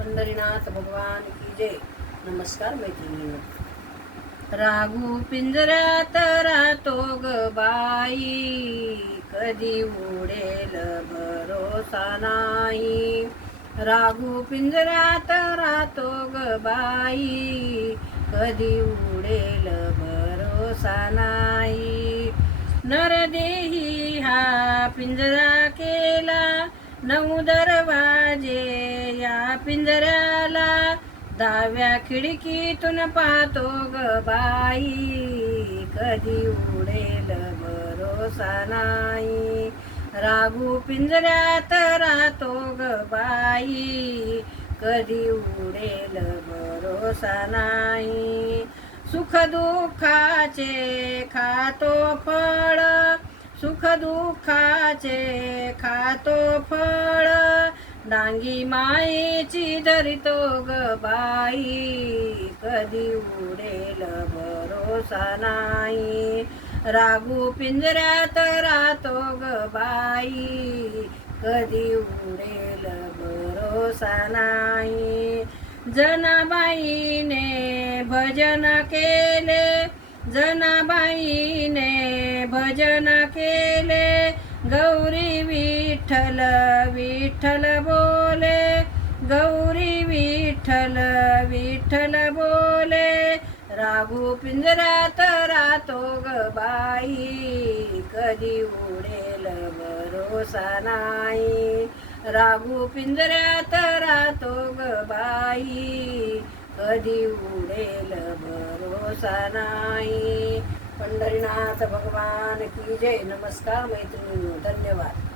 पंढरीनाथ भगवान की जय. नमस्कार मैत्रिणींनो. राघू पिंजऱ्यात राहतो ग बाई, कधी उडेल भरोसा नाही. राघू पिंजऱ्यात राहतो ग बाई, कधी उडेल भरोसा नाही. नरदेही हा पिंजरा केला, 9 दरवाजे या पिंजऱ्याला. 10व्या खिडकीतून पाहतो ग बाई, कधी उडेल भरोसा नाही. राघू पिंजऱ्यात राहतो ग बाई, कधी उडेल भरोसा नाही. सुख दुःखाचे खातो फळ, सुख दुःखाचे खातो फळ. डांगी मायेची धरितो ग बाई, कधी उडेल भरोसा नाही. राघू पिंजऱ्यात राहतो ग बाई, कधी उडेल भरोसा नाही. जनाबाईने भजन केले, जनाबाईने भजन केले. गौरी विठ्ठल विठ्ठल बोले, गौरी विठ्ठल विठ्ठल बोले. राघू पिंजऱ्यात राहतो ग बाई, कधी उडेल भरोसा नाही. राघू पिंजऱ्यात राहतो ग बाई, कधी उडेल भरोसा नाही. पंढरीनाथ भगवान की जय. नमस्कार मैत्रिणींनो. धन्यवाद.